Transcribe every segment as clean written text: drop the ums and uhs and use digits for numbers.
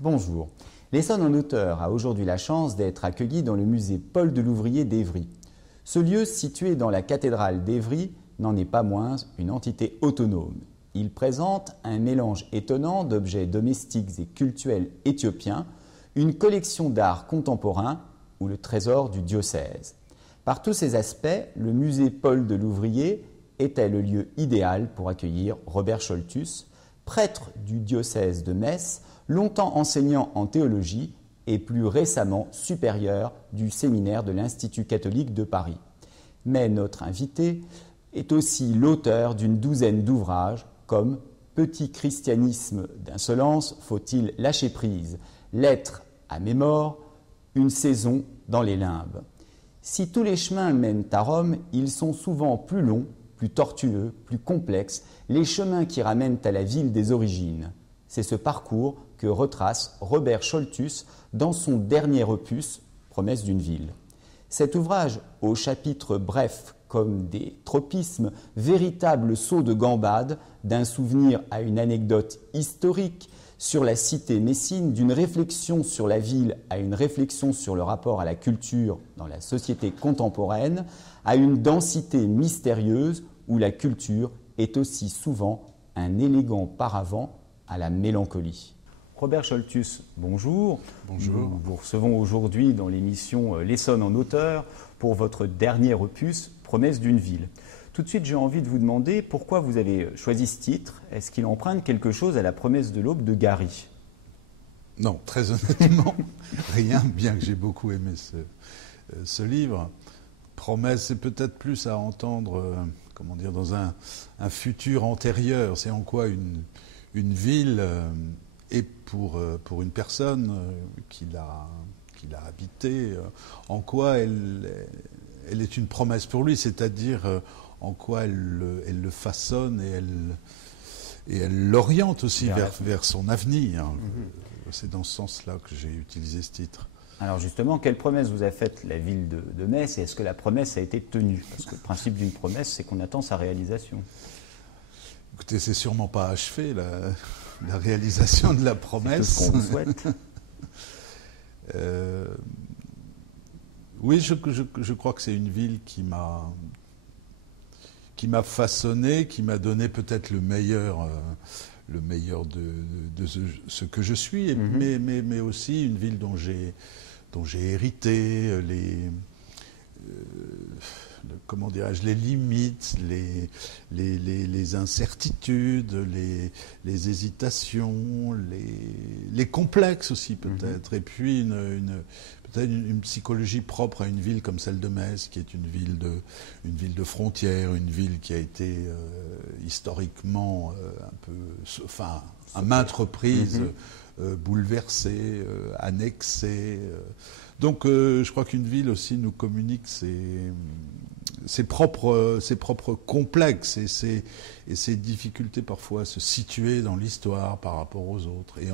Bonjour. L'Essonne en Auteur a aujourd'hui la chance d'être accueilli dans le musée Paul Delouvrier d'Évry. Ce lieu, situé dans la cathédrale d'Évry, n'en est pas moins une entité autonome. Il présente un mélange étonnant d'objets domestiques et cultuels éthiopiens, une collection d'art contemporain ou le trésor du diocèse. Par tous ces aspects, le musée Paul Delouvrier était le lieu idéal pour accueillir Robert Scholtus, prêtre du diocèse de Metz, longtemps enseignant en théologie et plus récemment supérieur du séminaire de l'Institut catholique de Paris. Mais notre invité est aussi l'auteur d'une douzaine d'ouvrages comme Petit christianisme d'insolence, faut-il lâcher prise, Lettres à mes morts, Une saison dans les limbes. Si tous les chemins mènent à Rome, ils sont souvent plus longs, plus tortueux, plus complexes, les chemins qui ramènent à la ville des origines. C'est ce parcours que retrace Robert Scholtus dans son dernier opus, Promesse d'une ville. Cet ouvrage, au chapitre bref comme des tropismes, véritable saut de gambade, d'un souvenir à une anecdote historique sur la cité messine, d'une réflexion sur la ville à une réflexion sur le rapport à la culture dans la société contemporaine, à une densité mystérieuse où la culture est aussi souvent un élégant paravent à la mélancolie. Robert Scholtus, bonjour. Bonjour. Nous vous recevons aujourd'hui dans l'émission L'Essonne en Auteur pour votre dernier opus, Promesse d'une ville. Tout de suite, j'ai envie de vous demander pourquoi vous avez choisi ce titre. Est-ce qu'il emprunte quelque chose à la promesse de l'aube de Gary ? Non, très honnêtement, rien, bien que j'ai beaucoup aimé ce livre. Promesse, c'est peut-être plus à entendre, dans un futur antérieur. C'est en quoi une ville est pour une personne qui l'a habitée, en quoi elle est une promesse pour lui, c'est-à-dire en quoi elle le façonne et elle l'oriente aussi vers son avenir. C'est dans ce sens-là que j'ai utilisé ce titre. Alors justement, quelle promesse vous a faite la ville de Metz et est-ce que la promesse a été tenue ? Parce que le principe d'une promesse, c'est qu'on attend sa réalisation. Écoutez, c'est sûrement pas achevé, la réalisation de la promesse. C'est tout ce qu'on vous souhaite. Oui, je crois que c'est une ville qui m'a façonné, qui m'a donné peut-être le meilleur de ce que je suis, mais aussi une ville dont j'ai hérité les limites, les incertitudes, les hésitations, les complexes aussi peut-être, et puis peut-être une psychologie propre à une ville comme celle de Metz, qui est une ville de frontières, une ville qui a été historiquement à maintes reprises bouleversée, annexée. Donc je crois qu'une ville aussi nous communique ses propres complexes et ses difficultés parfois à se situer dans l'histoire par rapport aux autres. Et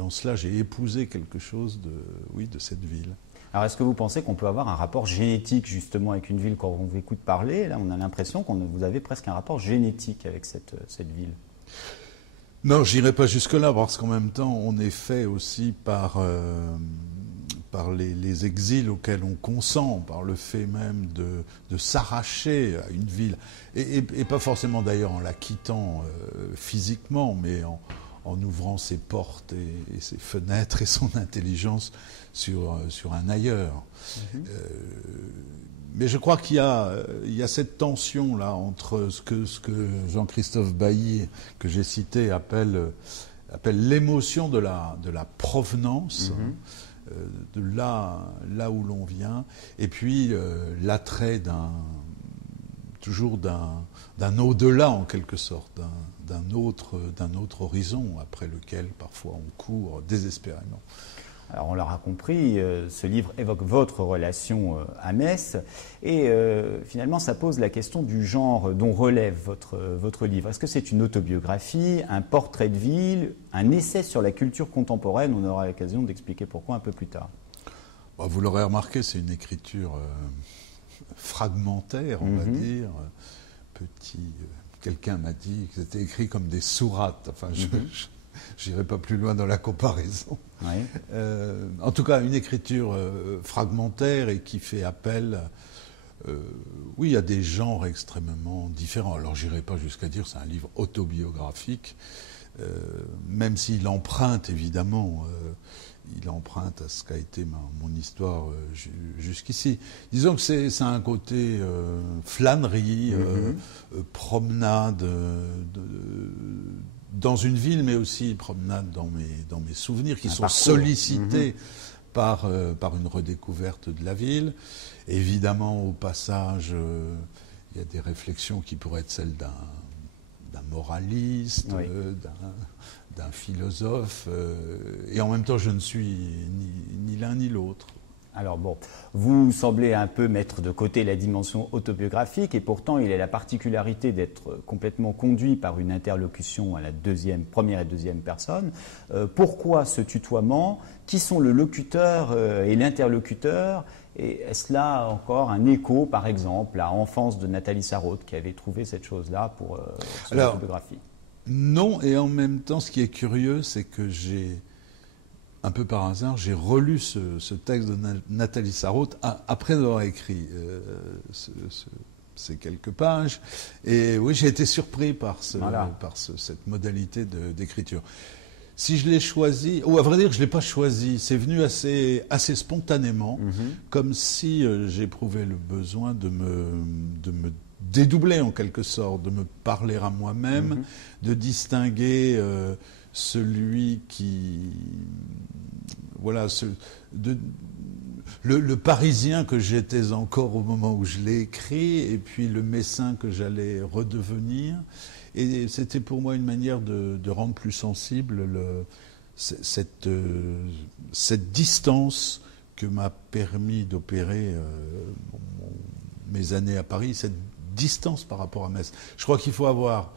en cela, j'ai épousé quelque chose de cette ville. Alors est-ce que vous pensez qu'on peut avoir un rapport génétique justement avec une ville quand on vous écoute parler ? Là, on a l'impression que vous avez presque un rapport génétique avec cette ville. Non, j'irai pas jusque-là, parce qu'en même temps, on est fait aussi par les exils auxquels on consent, par le fait même de s'arracher à une ville, et pas forcément d'ailleurs en la quittant physiquement, mais en ouvrant ses portes et ses fenêtres et son intelligence sur un ailleurs. Mais je crois qu'il y a cette tension-là entre ce que Jean-Christophe Bailly, que j'ai cité, appelle l'émotion de la provenance, de là où l'on vient, et puis l'attrait toujours d'un au-delà en quelque sorte, d'un autre horizon après lequel parfois on court désespérément. Alors on l'aura compris, ce livre évoque votre relation à Metz et finalement ça pose la question du genre dont relève votre livre. Est-ce que c'est une autobiographie, un portrait de ville, un essai sur la culture contemporaine ? On aura l'occasion d'expliquer pourquoi un peu plus tard. Vous l'aurez remarqué, c'est une écriture fragmentaire, on va dire. Quelqu'un m'a dit que c'était écrit comme des sourates. Enfin, j'irai pas plus loin dans la comparaison. Oui. En tout cas, une écriture fragmentaire et qui fait appel, oui, à des genres extrêmement différents. Alors, j'irai pas jusqu'à dire c'est un livre autobiographique, même s'il emprunte évidemment, il emprunte à ce qu'a été mon histoire jusqu'ici. Disons que c'est un côté flânerie, promenade dans une ville, mais aussi promenade dans mes souvenirs qui sont sollicités par une redécouverte de la ville. Évidemment, au passage, il y a des réflexions qui pourraient être celles d'un moraliste, d'un philosophe, et en même temps, je ne suis ni l'un ni l'autre. Alors bon, vous semblez un peu mettre de côté la dimension autobiographique et pourtant il a la particularité d'être complètement conduit par une interlocution à la première et deuxième personne. Pourquoi ce tutoiement? Qui sont le locuteur et l'interlocuteur? Et est-ce là encore un écho, par exemple, à l'enfance de Nathalie Sarraute qui avait trouvé cette chose-là pour son autobiographie? Non, et en même temps, ce qui est curieux, c'est que un peu par hasard, j'ai relu ce texte de Nathalie Sarraute après avoir écrit ces quelques pages. Et oui, j'ai été surpris par cette modalité d'écriture. Si je l'ai choisi, ou à vrai dire, je ne l'ai pas choisi, c'est venu assez spontanément, comme si j'éprouvais le besoin de me dédoubler en quelque sorte, de me parler à moi-même, de distinguer celui qui... Voilà, le Parisien que j'étais encore au moment où je l'ai écrit, et puis le Messin que j'allais redevenir. Et c'était pour moi une manière de rendre plus sensible cette distance que m'a permis d'opérer mes années à Paris, cette distance par rapport à Metz. Je crois qu'il faut avoir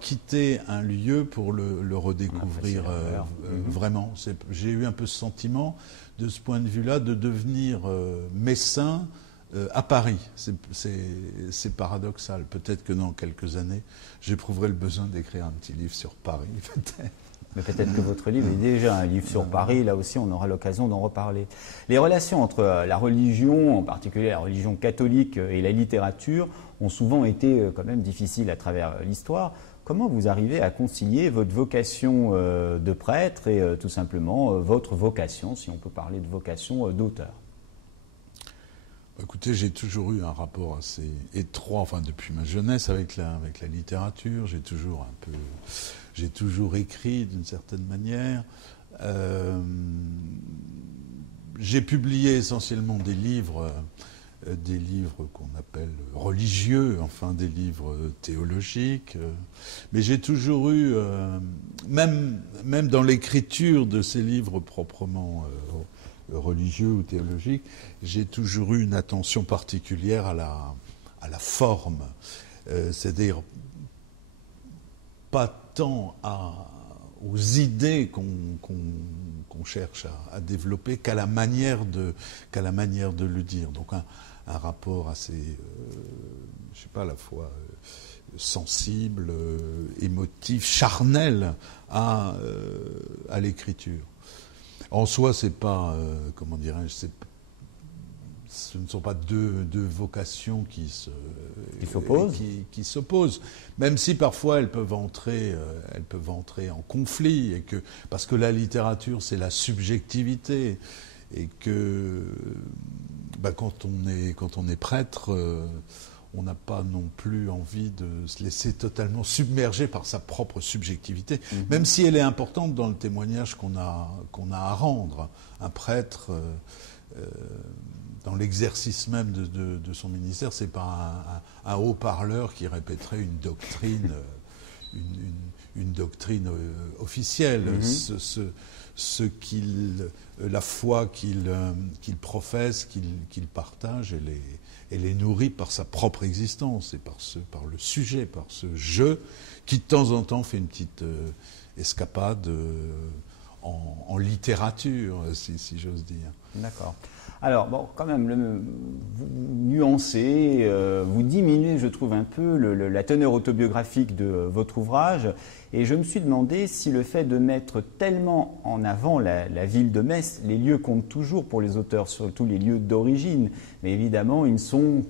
quitté un lieu pour le redécouvrir vraiment. J'ai eu un peu ce sentiment, de ce point de vue-là, de devenir messin à Paris. C'est paradoxal. Peut-être que dans quelques années, j'éprouverai le besoin d'écrire un petit livre sur Paris, peut-être. Mais peut-être que votre livre est déjà un livre sur Paris, là aussi on aura l'occasion d'en reparler. Les relations entre la religion, en particulier la religion catholique et la littérature, ont souvent été quand même difficiles à travers l'histoire. Comment vous arrivez à concilier votre vocation de prêtre et tout simplement votre vocation, si on peut parler de vocation d'auteur? Écoutez, j'ai toujours eu un rapport assez étroit, enfin depuis ma jeunesse, avec la littérature. J'ai toujours écrit d'une certaine manière. J'ai publié essentiellement des livres qu'on appelle religieux, enfin des livres théologiques. Mais j'ai toujours eu, même dans l'écriture de ces livres proprement religieux ou théologiques, j'ai toujours eu une attention particulière à la forme. C'est-à-dire pas tant aux idées qu'on cherche à développer qu'à la manière de le dire. Donc un rapport assez, je sais pas, à la fois sensible, émotif, charnel à l'écriture. En soi, c'est pas, comment dirais-je, ce ne sont pas deux vocations qui s'opposent, même si parfois elles peuvent entrer en conflit, parce que la littérature c'est la subjectivité, et que quand on est prêtre, on n'a pas non plus envie de se laisser totalement submerger par sa propre subjectivité, même si elle est importante dans le témoignage qu'on a à rendre. Un prêtre, dans l'exercice même de son ministère, c'est pas un haut-parleur qui répéterait une doctrine, une doctrine officielle. La foi qu'il professe, qu'il partage, elle est nourrie par sa propre existence et par le sujet, par ce jeu qui de temps en temps fait une petite escapade en littérature, si j'ose dire. D'accord. Alors, bon, quand même, vous nuancez, vous diminuez, je trouve, un peu la teneur autobiographique de votre ouvrage. Et je me suis demandé si le fait de mettre tellement en avant la ville de Metz, les lieux comptent toujours pour les auteurs, surtout les lieux d'origine. Mais évidemment, ils ne sont,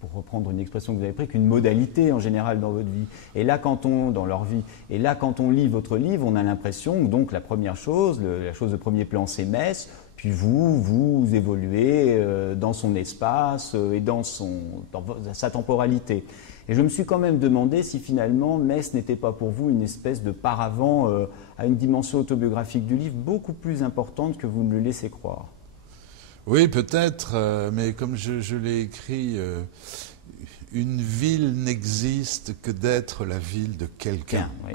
pour reprendre une expression que vous avez prise, qu'une modalité en général dans votre vie. Et là, dans leur vie, et là, quand on lit votre livre, on a l'impression que donc la première chose, la chose de premier plan, c'est Metz. Puis vous évoluez dans son espace et dans sa temporalité. Et je me suis quand même demandé si finalement Metz n'était pas pour vous une espèce de paravent à une dimension autobiographique du livre beaucoup plus importante que vous ne le laissez croire. Oui, peut-être, mais comme je l'ai écrit, une ville n'existe que d'être la ville de quelqu'un. Oui,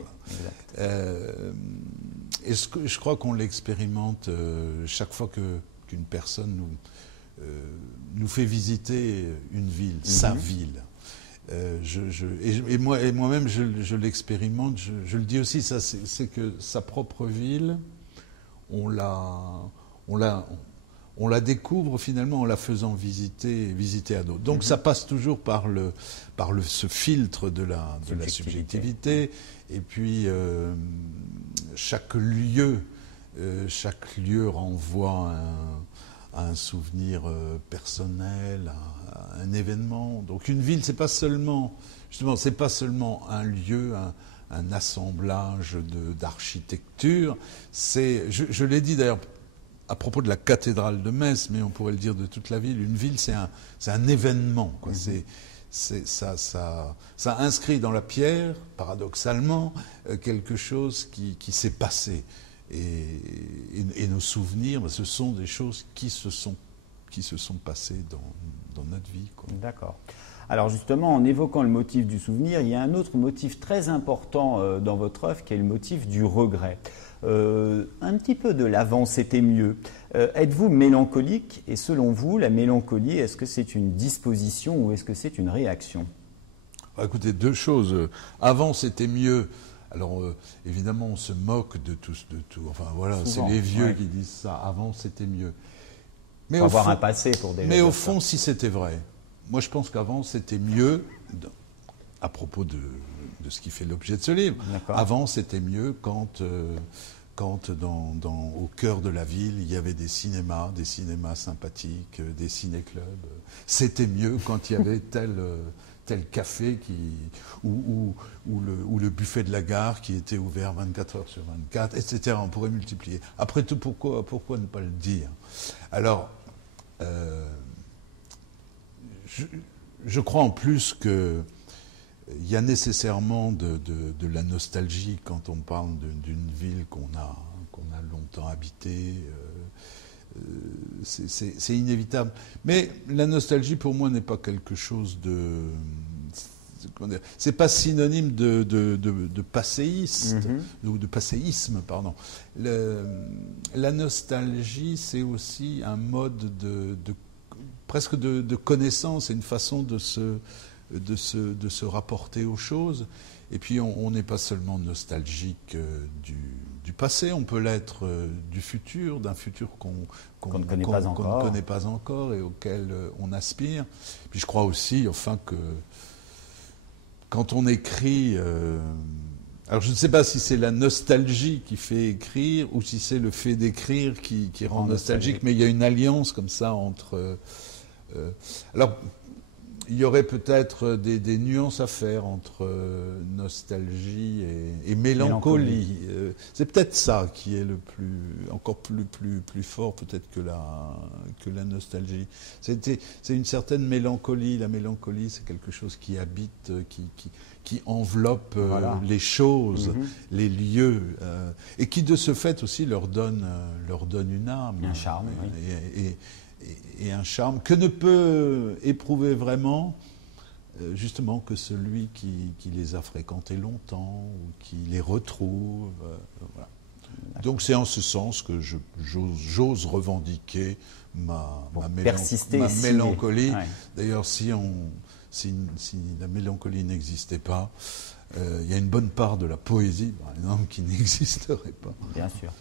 et je crois qu'on l'expérimente chaque fois qu'une personne nous fait visiter une ville, sa ville. Et moi-même, je l'expérimente, je le dis aussi, c'est que sa propre ville, on la découvre finalement en la faisant visiter à d'autres. Donc ça passe toujours par ce filtre de la subjectivité. Et puis chaque lieu renvoie à un souvenir personnel, à un événement. Donc une ville, c'est pas seulement un lieu, un assemblage d'architecture. Je l'ai dit d'ailleurs à propos de la cathédrale de Metz, mais on pourrait le dire de toute la ville. Une ville, c'est un événement, quoi. Ça inscrit dans la pierre, paradoxalement, quelque chose qui s'est passé. Et nos souvenirs, ce sont des choses qui se sont passées dans notre vie, quoi. D'accord. Alors justement, en évoquant le motif du souvenir, il y a un autre motif très important dans votre œuvre qui est le motif du regret. Un petit peu de l'avant, c'était mieux. Êtes-vous mélancolique? Et selon vous, la mélancolie, est-ce que c'est une disposition ou est-ce que c'est une réaction? Écoutez, deux choses. Avant, c'était mieux. Alors, évidemment, on se moque de tout. Enfin, voilà, c'est les vieux qui disent ça. Avant, c'était mieux. Mais il faut avoir un passé pour déjà. Mais au fond, si c'était vrai, moi, je pense qu'avant, c'était mieux, à propos de ce qui fait l'objet de ce livre. Avant, c'était mieux quand au cœur de la ville, il y avait des cinémas sympathiques, des ciné-clubs. C'était mieux quand il y avait tel café ou le buffet de la gare qui était ouvert 24 heures sur 24, etc. On pourrait multiplier. Après tout, pourquoi ne pas le dire? Alors, je crois en plus que il y a nécessairement de la nostalgie quand on parle d'une ville qu'on a longtemps habitée. C'est inévitable. Mais la nostalgie, pour moi, n'est pas quelque chose de... C'est pas synonyme de passéiste, ou de passéisme, pardon. La nostalgie, c'est aussi un mode presque de connaissance, c'est une façon de se rapporter aux choses. Et puis on n'est pas seulement nostalgique du passé, on peut l'être du futur, d'un futur qu'on ne connaît pas encore et auquel on aspire. Puis je crois aussi, enfin, que quand on écrit... alors je ne sais pas si c'est la nostalgie qui fait écrire ou si c'est le fait d'écrire qui rend nostalgique, mais il y a une alliance comme ça entre... alors, il y aurait peut-être des nuances à faire entre nostalgie et mélancolie. C'est peut-être ça qui est encore plus fort peut-être que la nostalgie. C'est une certaine mélancolie. La mélancolie, c'est quelque chose qui habite, qui enveloppe les choses, les lieux, et qui de ce fait aussi leur donne une âme. Un charme, oui. Et un charme que ne peut éprouver vraiment justement que celui qui les a fréquentés longtemps ou qui les retrouve. Voilà. Donc c'est en ce sens que j'ose revendiquer ma mélancolie. Ouais. D'ailleurs, si la mélancolie n'existait pas, il y a une bonne part de la poésie, par exemple, qui n'existerait pas. Bien sûr.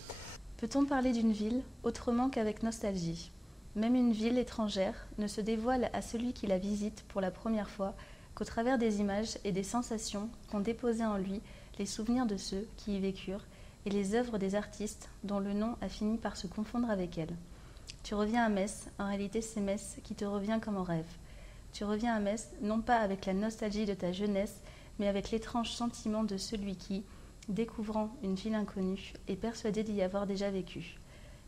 Peut-on parler d'une ville autrement qu'avec nostalgie? Même une ville étrangère ne se dévoile à celui qui la visite pour la première fois qu'au travers des images et des sensations qu'ont déposées en lui les souvenirs de ceux qui y vécurent et les œuvres des artistes dont le nom a fini par se confondre avec elle. Tu reviens à Metz, en réalité c'est Metz qui te revient comme en rêve. Tu reviens à Metz non pas avec la nostalgie de ta jeunesse, mais avec l'étrange sentiment de celui qui, découvrant une ville inconnue, est persuadé d'y avoir déjà vécu.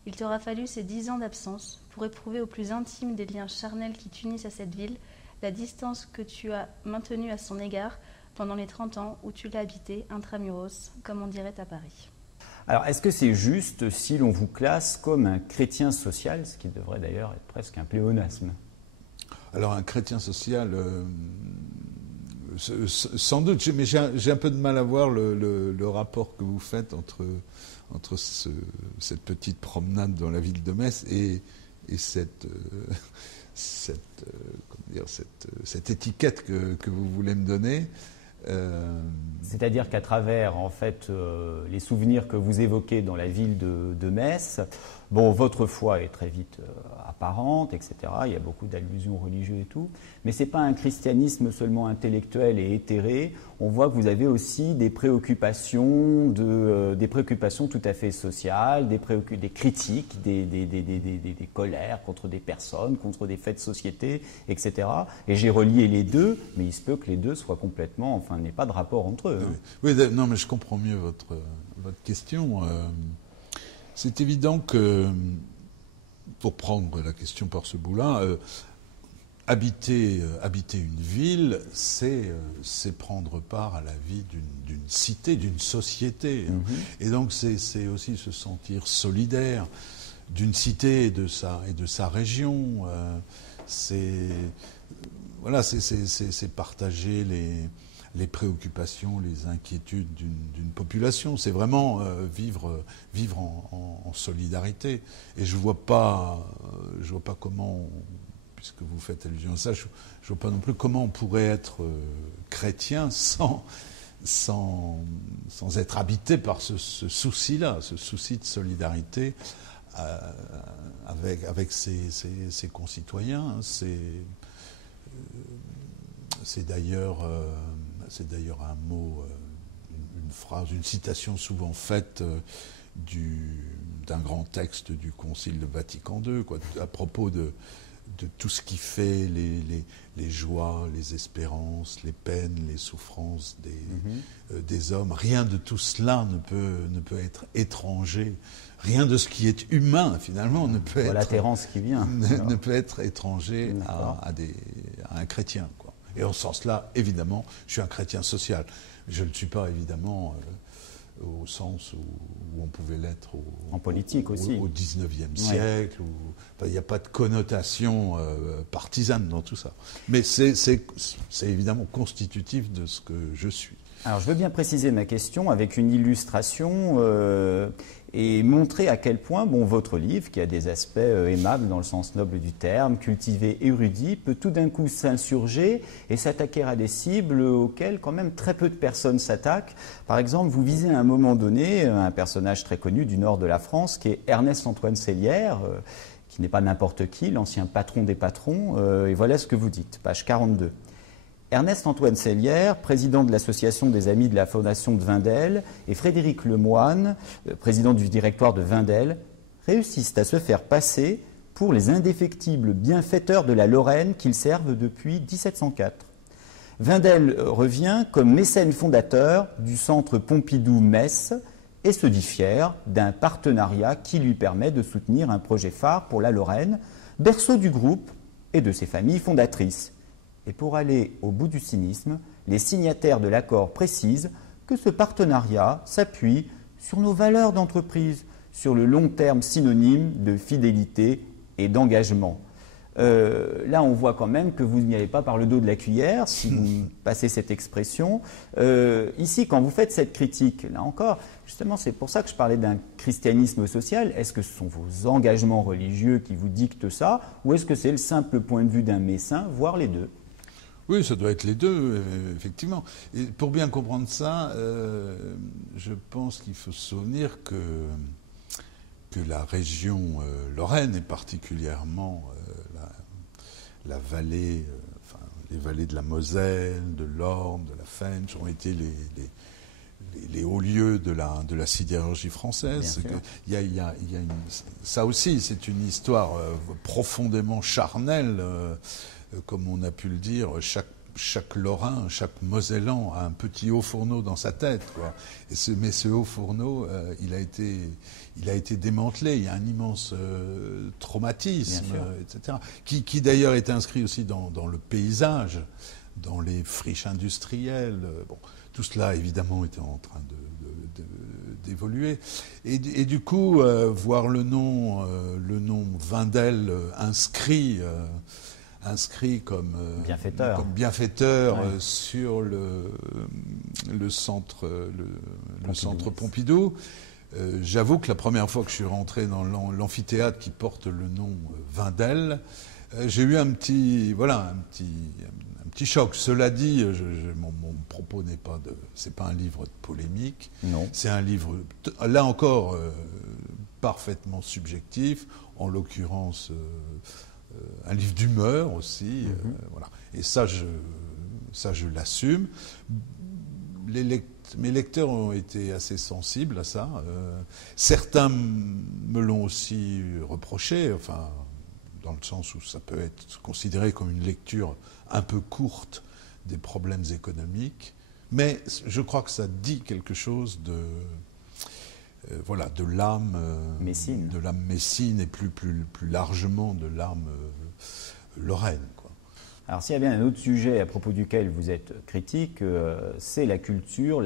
Il t'aura fallu ces 10 ans d'absence pour éprouver au plus intime des liens charnels qui t'unissent à cette ville, la distance que tu as maintenue à son égard pendant les 30 ans où tu l'as habité intramuros, comme on dirait à Paris. Alors, est-ce que c'est juste si l'on vous classe comme un chrétien social, ce qui devrait d'ailleurs être presque un pléonasme? Alors, un chrétien social, sans doute, mais j'ai un peu de mal à voir le rapport que vous faites entre cette petite promenade dans la ville de Metz et cette étiquette que vous voulez me donner. C'est-à-dire qu'à travers en fait les souvenirs que vous évoquez dans la ville de Metz, bon, votre foi est très vite apparente, etc. Il y a beaucoup d'allusions religieuses et tout, mais c'est pas un christianisme seulement intellectuel et éthéré. On voit que vous avez aussi des préoccupations tout à fait sociales, des critiques, des colères contre des personnes, contre des faits de société, etc. Et j'ai relié les deux, mais il se peut que les deux soient complètement, enfin, n'aient pas de rapport entre eux. Hein. Oui, non, mais je comprends mieux votre question. C'est évident que, pour prendre la question par ce bout-là, habiter une ville, c'est prendre part à la vie d'une cité, d'une société. Mm-hmm. Et donc c'est aussi se sentir solidaire d'une cité et de sa région. C'est partager les préoccupations, les inquiétudes d'une population. C'est vraiment vivre en solidarité. Et je vois pas comment, puisque vous faites allusion à ça, je vois pas non plus comment on pourrait être chrétien sans être habité par ce souci-là, ce souci de solidarité avec ses concitoyens. C'est d'ailleurs un mot, une phrase, une citation souvent faite d'un grand texte du Concile de Vatican II, à propos de tout ce qui fait les joies, les espérances, les peines, les souffrances des hommes. Rien de tout cela ne peut être étranger. Rien de ce qui est humain, finalement, ne peut être étranger à un chrétien, quoi. Et en ce sens-là, évidemment, je suis un chrétien social. Je ne le suis pas, évidemment, au sens où on pouvait l'être en politique aussi. Au XIXe siècle. Il n'y a pas de connotation partisane dans tout ça. Mais c'est évidemment constitutif de ce que je suis. Alors, je veux bien préciser ma question avec une illustration et montrer à quel point votre livre, qui a des aspects aimables dans le sens noble du terme, cultivé, érudit, peut tout d'un coup s'insurger et s'attaquer à des cibles auxquelles quand même très peu de personnes s'attaquent. Par exemple, vous visez à un moment donné un personnage très connu du nord de la France qui est Ernest-Antoine Sellière, qui n'est pas n'importe qui, l'ancien patron des patrons. Et voilà ce que vous dites, page 42. Ernest-Antoine Sellière, président de l'Association des Amis de la Fondation de Wendel, et Frédéric Lemoine, président du directoire de Wendel, réussissent à se faire passer pour les indéfectibles bienfaiteurs de la Lorraine qu'ils servent depuis 1704. Wendel revient comme mécène fondateur du centre Pompidou-Metz et se dit fier d'un partenariat qui lui permet de soutenir un projet phare pour la Lorraine, berceau du groupe et de ses familles fondatrices. Et pour aller au bout du cynisme, les signataires de l'accord précisent que ce partenariat s'appuie sur nos valeurs d'entreprise, sur le long terme synonyme de fidélité et d'engagement. Là, on voit quand même que vous n'y allez pas par le dos de la cuillère, si vous passez cette expression. Ici, quand vous faites cette critique, là encore, justement, c'est pour ça que je parlais d'un christianisme social. Est-ce que ce sont vos engagements religieux qui vous dictent ça, ou est-ce que c'est le simple point de vue d'un médecin, voire les deux ? Oui, ça doit être les deux, effectivement. Et pour bien comprendre ça, je pense qu'il faut se souvenir que que la région Lorraine, et particulièrement la vallée, les vallées de la Moselle, de l'Orne, de la Fensch, ont été les hauts lieux de la sidérurgie française. Ça aussi, c'est une histoire profondément charnelle, comme on a pu le dire. Chaque Lorrain, chaque Mosellan a un petit haut fourneau dans sa tête, quoi. Mais ce haut fourneau, il a été démantelé. Il y a un immense traumatisme, etc. Qui d'ailleurs est inscrit aussi dans le paysage, dans les friches industrielles. Bon, tout cela, évidemment, était en train d'évoluer. Et du coup, voir le nom Wendel inscrit comme bienfaiteur ouais. Sur le centre Pompidou. J'avoue que la première fois que je suis rentré dans l'amphithéâtre qui porte le nom Wendel, j'ai eu un petit choc. Cela dit, mon propos c'est pas un livre de polémique. Non. C'est un livre, là encore, parfaitement subjectif. En l'occurrence, un livre d'humeur aussi. Voilà. Et ça, je l'assume. Mes lecteurs ont été assez sensibles à ça. Certains me l'ont aussi reproché, enfin, dans le sens où ça peut être considéré comme une lecture un peu courte des problèmes économiques. Mais je crois que ça dit quelque chose de l'âme messine. De l'âme messine et plus largement de l'âme lorraine, quoi. Alors s'il y a bien un autre sujet à propos duquel vous êtes critique, c'est la culture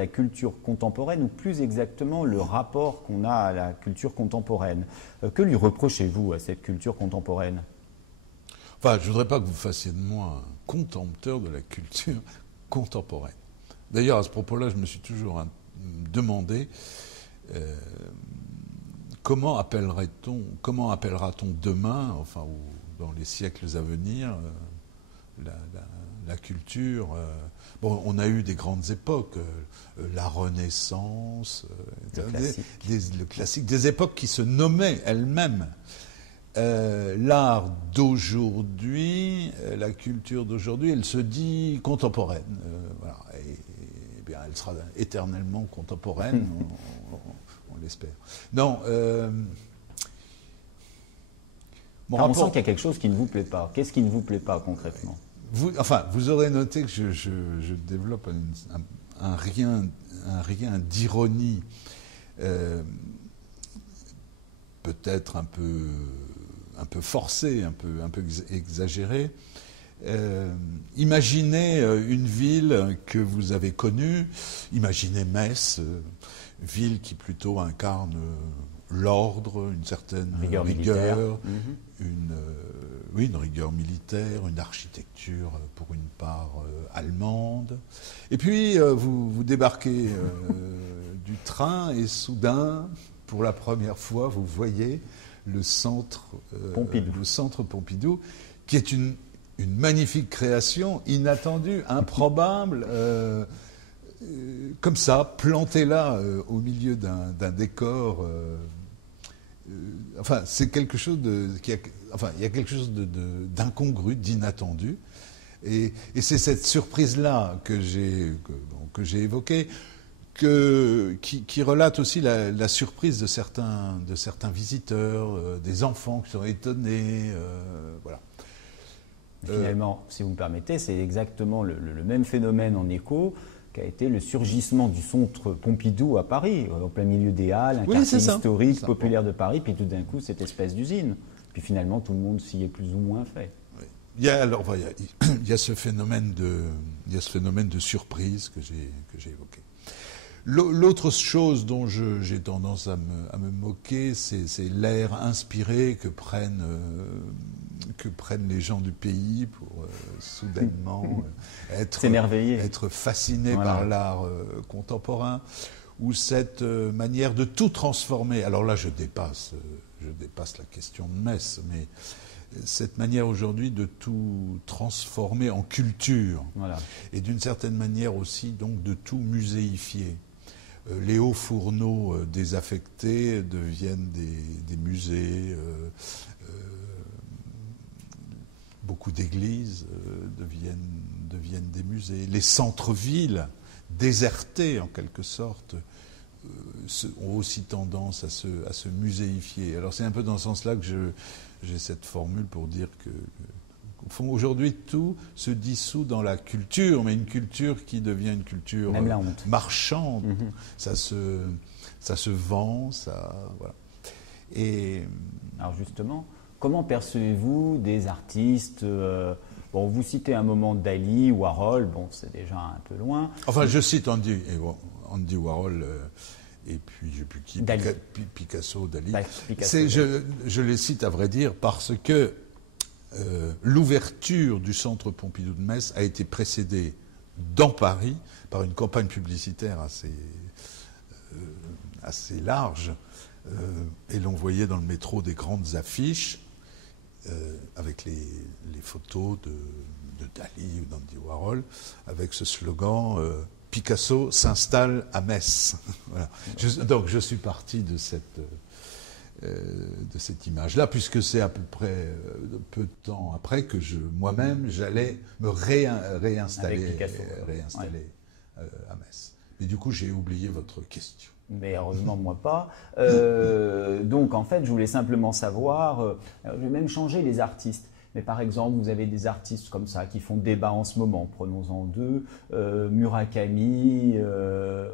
contemporaine, ou plus exactement le rapport qu'on a à la culture contemporaine. Que lui reprochez-vous à cette culture contemporaine ? Enfin, je ne voudrais pas que vous fassiez de moi un contempteur de la culture contemporaine. D'ailleurs, à ce propos-là, je me suis toujours demandé comment appellera-t-on demain, enfin, ou dans les siècles à venir, la culture. Bon, on a eu des grandes époques, la Renaissance, le classique, des époques qui se nommaient elles-mêmes. L'art d'aujourd'hui, la culture d'aujourd'hui, elle se dit contemporaine. Voilà. Et bien, elle sera éternellement contemporaine, on l'espère. Non. On sent qu'il y a quelque chose qui ne vous plaît pas. Qu'est-ce qui ne vous plaît pas concrètement ? Vous aurez noté que je développe un rien d'ironie, peut-être un peu forcé, un peu exagéré. Imaginez une ville que vous avez connue, imaginez Metz, ville qui plutôt incarne l'ordre, une certaine rigueur, une rigueur militaire, une architecture pour une part allemande. Et puis vous débarquez du train et soudain, pour la première fois, vous voyez le centre Pompidou, qui est une magnifique création, inattendue, improbable, comme ça, plantée là, au milieu d'un décor. Enfin, c'est quelque chose il y a quelque chose d'incongru, d'inattendu, et c'est cette surprise-là que j'ai évoquée, qui relate aussi la surprise de certains visiteurs, des enfants qui sont étonnés, voilà. Finalement, si vous me permettez, c'est exactement le même phénomène en écho qu'a été le surgissement du centre Pompidou à Paris, en plein milieu des Halles, un quartier historique, populaire de Paris, puis tout d'un coup, cette espèce d'usine. Puis finalement, tout le monde s'y est plus ou moins fait. Oui. Il y a ce phénomène de surprise que j'ai évoqué. L'autre chose dont j'ai tendance à me moquer, c'est l'air inspiré que prennent les gens du pays pour soudainement être fascinés par l'art contemporain, ou cette manière de tout transformer. Alors là, je dépasse la question de Metz, mais cette manière aujourd'hui de tout transformer en culture, voilà. Et d'une certaine manière aussi donc de tout muséifier. les hauts fourneaux désaffectés deviennent des musées, beaucoup d'églises deviennent des musées. Les centres-villes, désertés en quelque sorte, ont aussi tendance à se muséifier. Alors c'est un peu dans ce sens-là que j'ai cette formule pour dire que au fond, aujourd'hui, tout se dissout dans la culture, mais une culture qui devient une culture marchande. Ça se vend, voilà. Et alors justement, comment percevez-vous des artistes bon, vous citez un moment Dali, Warhol, bon, c'est déjà un peu loin. Enfin, je cite Andy Warhol, et puis je sais plus qui, Picasso, Dali. Picasso, je les cite à vrai dire parce que l'ouverture du centre Pompidou de Metz a été précédée dans Paris par une campagne publicitaire assez large, et l'on voyait dans le métro des grandes affiches avec les photos de Dali ou d'Andy Warhol, avec ce slogan Picasso s'installe à Metz. Voilà. Donc je suis parti de cette image-là, puisque c'est à peu près peu de temps après que moi-même j'allais me réinstaller à Metz. Mais du coup, j'ai oublié votre question. Mais heureusement, moi pas. Donc, en fait, je voulais simplement savoir, je vais même changer les artistes. Mais par exemple, vous avez des artistes comme ça qui font débat en ce moment, prenons-en deux, Murakami,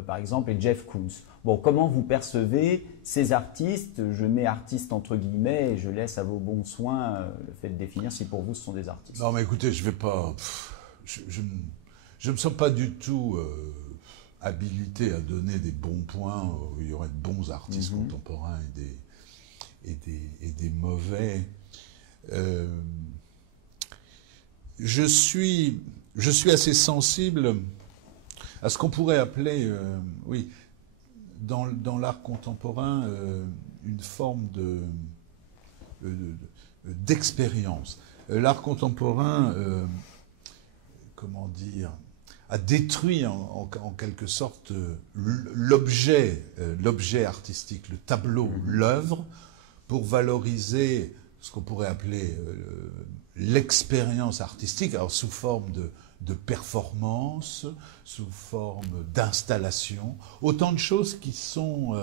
par exemple, et Jeff Koons. Bon, comment vous percevez ces artistes? Je mets artistes entre guillemets et je laisse à vos bons soins le fait de définir si pour vous ce sont des artistes. Non, mais écoutez, je vais pas... Je me sens pas du tout habilité à donner des bons points où il y aurait de bons artistes contemporains et des mauvais. Je suis assez sensible à ce qu'on pourrait appeler, dans l'art contemporain, une forme d'expérience. L'art contemporain, comment dire, a détruit en quelque sorte l'objet artistique, le tableau, l'œuvre, pour valoriser ce qu'on pourrait appeler l'expérience artistique, alors sous forme de performance, sous forme d'installation, autant de choses qui sont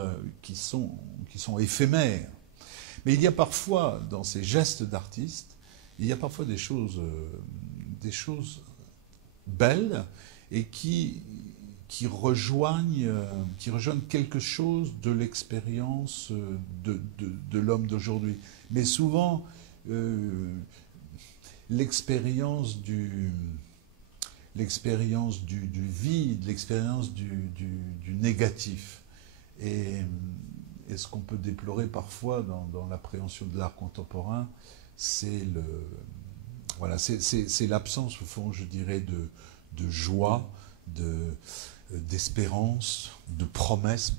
éphémères. Mais il y a parfois, dans ces gestes d'artistes, il y a parfois des choses belles et qui rejoignent quelque chose de l'expérience de l'homme d'aujourd'hui. Mais souvent, l'expérience du vide, l'expérience du négatif. Et ce qu'on peut déplorer parfois dans l'appréhension de l'art contemporain, c'est l'absence, au fond, je dirais, de joie, d'espérance, de promesse,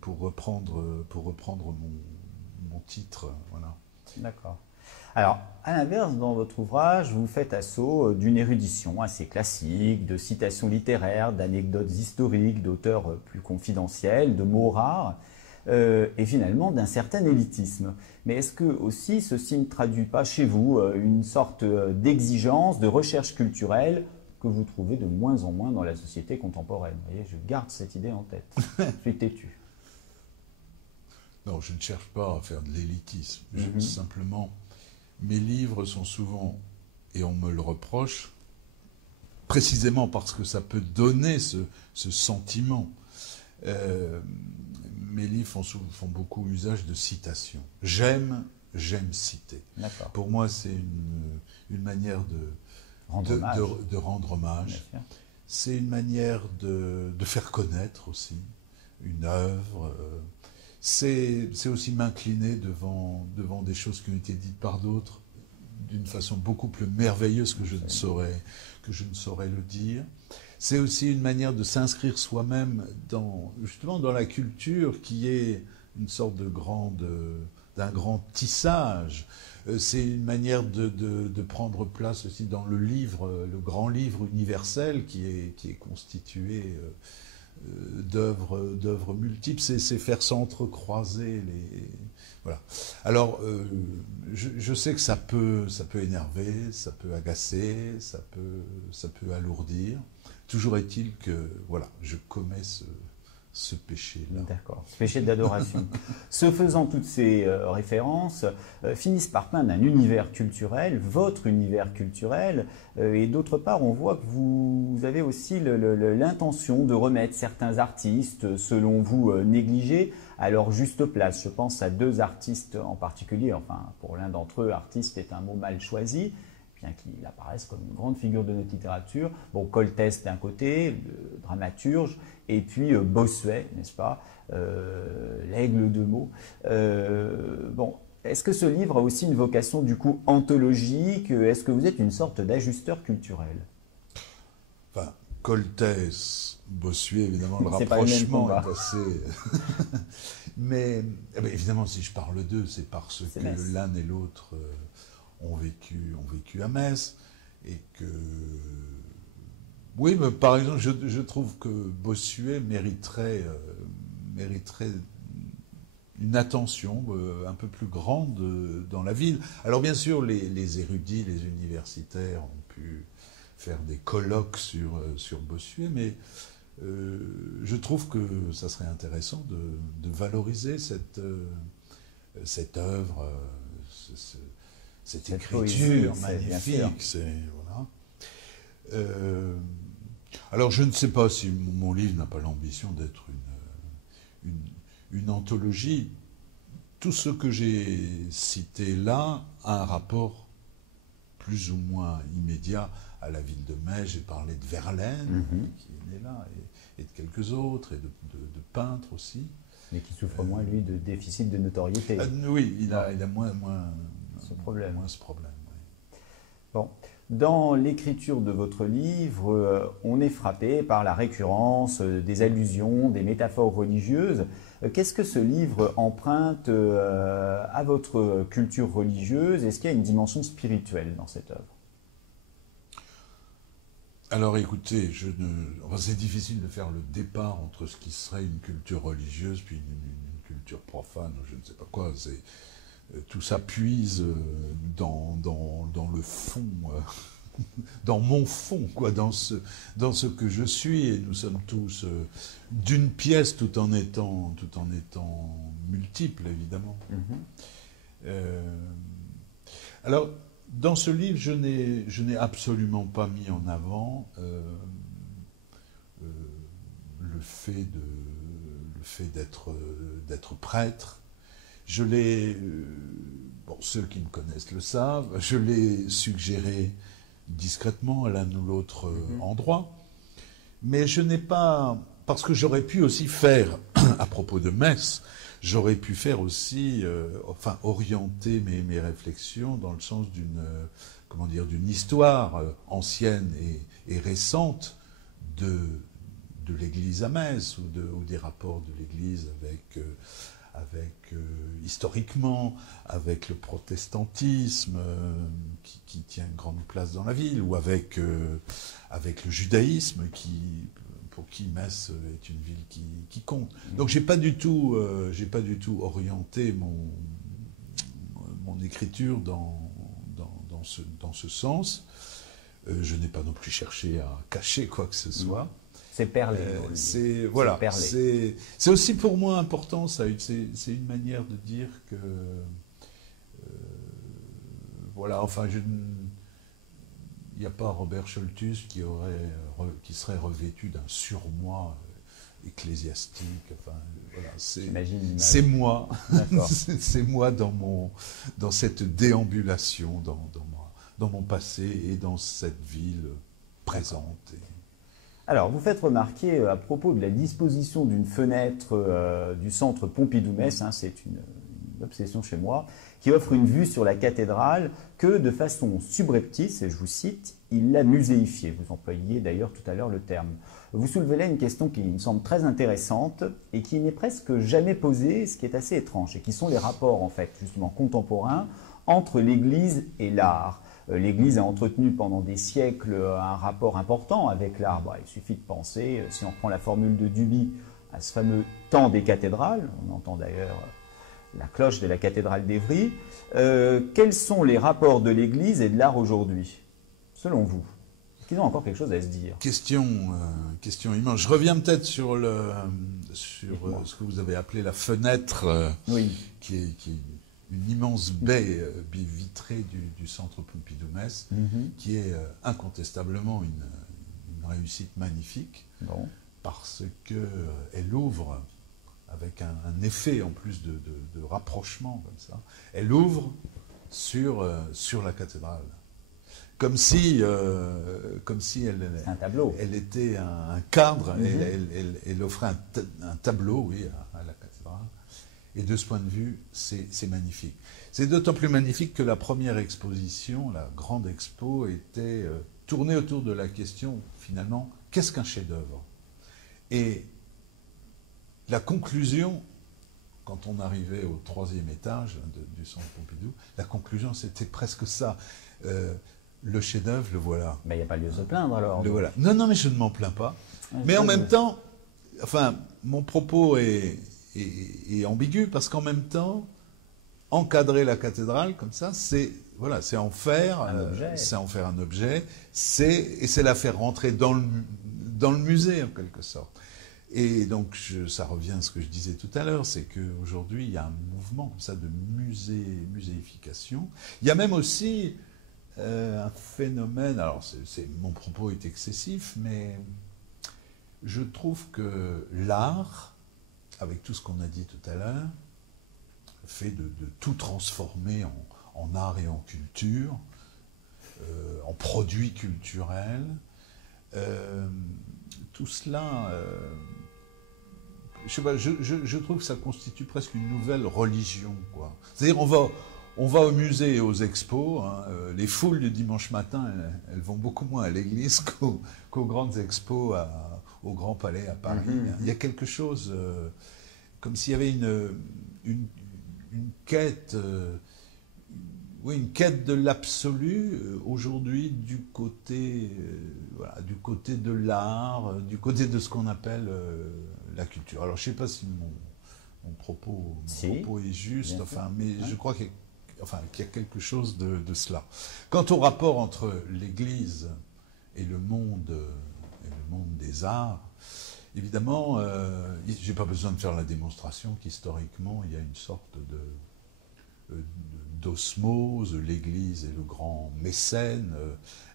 pour reprendre mon titre. Voilà. D'accord. Alors, à l'inverse, dans votre ouvrage, vous faites assaut d'une érudition assez classique, de citations littéraires, d'anecdotes historiques, d'auteurs plus confidentiels, de mots rares, et finalement d'un certain élitisme. Mais est-ce que aussi ceci ne traduit pas chez vous une sorte d'exigence, de recherche culturelle que vous trouvez de moins en moins dans la société contemporaine? Vous voyez, je garde cette idée en tête. Je suis têtu. Non, je ne cherche pas à faire de l'élitisme. Simplement, mes livres sont souvent, et on me le reproche, précisément parce que ça peut donner ce sentiment. Mes livres font beaucoup usage de citations. J'aime citer. D'accord. Pour moi, c'est une manière de rendre hommage. C'est une manière de faire connaître aussi une œuvre. C'est aussi m'incliner devant des choses qui ont été dites par d'autres d'une façon beaucoup plus merveilleuse que je ne saurais le dire. C'est aussi une manière de s'inscrire soi-même justement dans la culture qui est une sorte d'un grand tissage. C'est une manière de prendre place aussi dans le grand livre universel qui est constitué d'œuvres multiples, c'est faire s'entrecroiser les... Voilà. Alors, je sais que ça peut énerver, ça peut agacer, ça peut alourdir. Toujours est-il que, voilà, je commets ce péché-là. D'accord, ce péché d'adoration. Ce faisant, toutes ces références finissent par peindre un univers culturel, votre univers culturel, et d'autre part, on voit que vous avez aussi l'intention de remettre certains artistes, selon vous, négligés, à leur juste place. Je pense à 2 artistes en particulier, enfin, pour l'un d'entre eux, artiste est un mot mal choisi, bien qu'il apparaisse comme une grande figure de notre littérature. Bon, Coltès d'un côté, le dramaturge, et puis Bossuet, n'est-ce pas, l'aigle de Meaux. Bon, est-ce que ce livre a aussi une vocation du coup anthologique? Est-ce que vous êtes une sorte d'ajusteur culturel? Enfin, Coltès, Bossuet, évidemment, le C'est pas le même rapprochement combat. est assez... mais évidemment, si je parle d'eux, c'est parce que Metz. l'un et l'autre ont vécu à Metz, et que... Oui, mais par exemple, je trouve que Bossuet mériterait une attention un peu plus grande dans la ville. Alors bien sûr, les érudits, les universitaires ont pu faire des colloques sur Bossuet, mais je trouve que ça serait intéressant de valoriser cette œuvre, cette écriture poésie, magnifique. Voilà. Alors je ne sais pas si mon livre n'a pas l'ambition d'être une anthologie. Tout ce que j'ai cité là a un rapport plus ou moins immédiat à la ville de Metz. J'ai parlé de Verlaine, qui est né là, et de quelques autres, et de peintres aussi. Mais qui souffre moins, lui, de déficit de notoriété. Oui, il a moins ce problème. Moins ce problème, oui. Bon. Dans l'écriture de votre livre, on est frappé par la récurrence des allusions, des métaphores religieuses. Qu'est-ce que ce livre emprunte à votre culture religieuse? Est-ce qu'il y a une dimension spirituelle dans cette œuvre? Alors écoutez, c'est difficile de faire le départ entre ce qui serait une culture religieuse puis une culture profane, je ne sais pas quoi. Tout ça puise dans le fond, dans mon fond, quoi, dans ce que je suis, et nous sommes tous d'une pièce tout en étant multiples, évidemment. Alors, dans ce livre, je n'ai absolument pas mis en avant le fait d'être prêtre. Je l'ai, ceux qui me connaissent le savent, je l'ai suggéré discrètement à l'un ou l'autre endroit, mais je n'ai pas, parce que j'aurais pu aussi faire, à propos de Metz, j'aurais pu faire aussi, orienter mes réflexions dans le sens d'une histoire ancienne et récente de l'Église à Metz, ou des rapports de l'Église historiquement, avec le protestantisme qui tient une grande place dans la ville, ou avec le judaïsme pour qui Metz est une ville qui compte. Donc j'ai pas du tout orienté mon écriture dans ce sens. Je n'ai pas non plus cherché à cacher quoi que ce soit. C'est perlé. C'est aussi pour moi important, ça. C'est une manière de dire que il n'y a pas Robert Choltus qui serait revêtu d'un surmoi ecclésiastique. C'est moi. C'est moi dans cette déambulation, dans mon passé et dans cette ville présente. Alors, vous faites remarquer à propos de la disposition d'une fenêtre du centre Pompidou-Metz, c'est une obsession chez moi, qui offre une vue sur la cathédrale, que de façon subreptice, et je vous cite, il l'a muséifiée. Vous employiez d'ailleurs tout à l'heure le terme. Vous soulevez là une question qui me semble très intéressante et qui n'est presque jamais posée, ce qui est assez étrange, et qui sont les rapports en fait justement contemporains entre l'Église et l'art. L'Église a entretenu pendant des siècles un rapport important avec l'art. Bon, il suffit de penser, si on reprend la formule de Duby, à ce fameux temps des cathédrales. On entend d'ailleurs la cloche de la cathédrale d'Évry. Quels sont les rapports de l'Église et de l'art aujourd'hui, selon vous? Est-ce qu'ils ont encore quelque chose à se dire? Question immense. Je reviens peut-être sur ce que vous avez appelé la fenêtre, Oui. qui est une immense baie vitrée du centre Pompidou-Metz, qui est incontestablement une réussite magnifique, Bon. parce qu'elle ouvre, avec un effet en plus de rapprochement comme ça, elle ouvre sur la cathédrale. Comme si Un tableau. elle était un cadre, elle offrait un tableau, oui, à la cathédrale. Et de ce point de vue, c'est magnifique. C'est d'autant plus magnifique que la première exposition, la grande expo, était tournée autour de la question, finalement, qu'est-ce qu'un chef-d'œuvre? Et la conclusion, quand on arrivait au 3e étage du centre Pompidou, la conclusion, c'était presque ça. Le chef-d'œuvre, le voilà. Ben, il n'y a pas lieu de se plaindre alors. Le voilà. Non, mais je ne m'en plains pas. Mais en même temps, enfin, mon propos est ambigu, parce qu'en même temps, encadrer la cathédrale comme ça, c'est en faire un objet, c'est la faire rentrer dans le musée en quelque sorte. Et donc ça revient à ce que je disais tout à l'heure, c'est qu'aujourd'hui il y a un mouvement comme ça de muséification. Il y a même aussi un phénomène, alors mon propos est excessif, mais je trouve que l'art, avec tout ce qu'on a dit tout à l'heure, fait de tout transformer en art et en culture, en produits culturels. Tout cela, je sais pas, je trouve que ça constitue presque une nouvelle religion, quoi. C'est-à-dire, on va au musée et aux expos, hein, les foules du dimanche matin, elles vont beaucoup moins à l'église qu'aux grandes expos au Grand Palais à Paris. Il y a quelque chose, comme s'il y avait une quête, une quête de l'absolu aujourd'hui du côté de l'art, du côté de ce qu'on appelle la culture. Alors je ne sais pas si mon propos est juste, mais je crois qu'il y a quelque chose de cela. Quant au rapport entre l'Église et le monde des arts, évidemment, je n'ai pas besoin de faire la démonstration qu'historiquement, il y a une sorte d'osmose. L'Église est le grand mécène.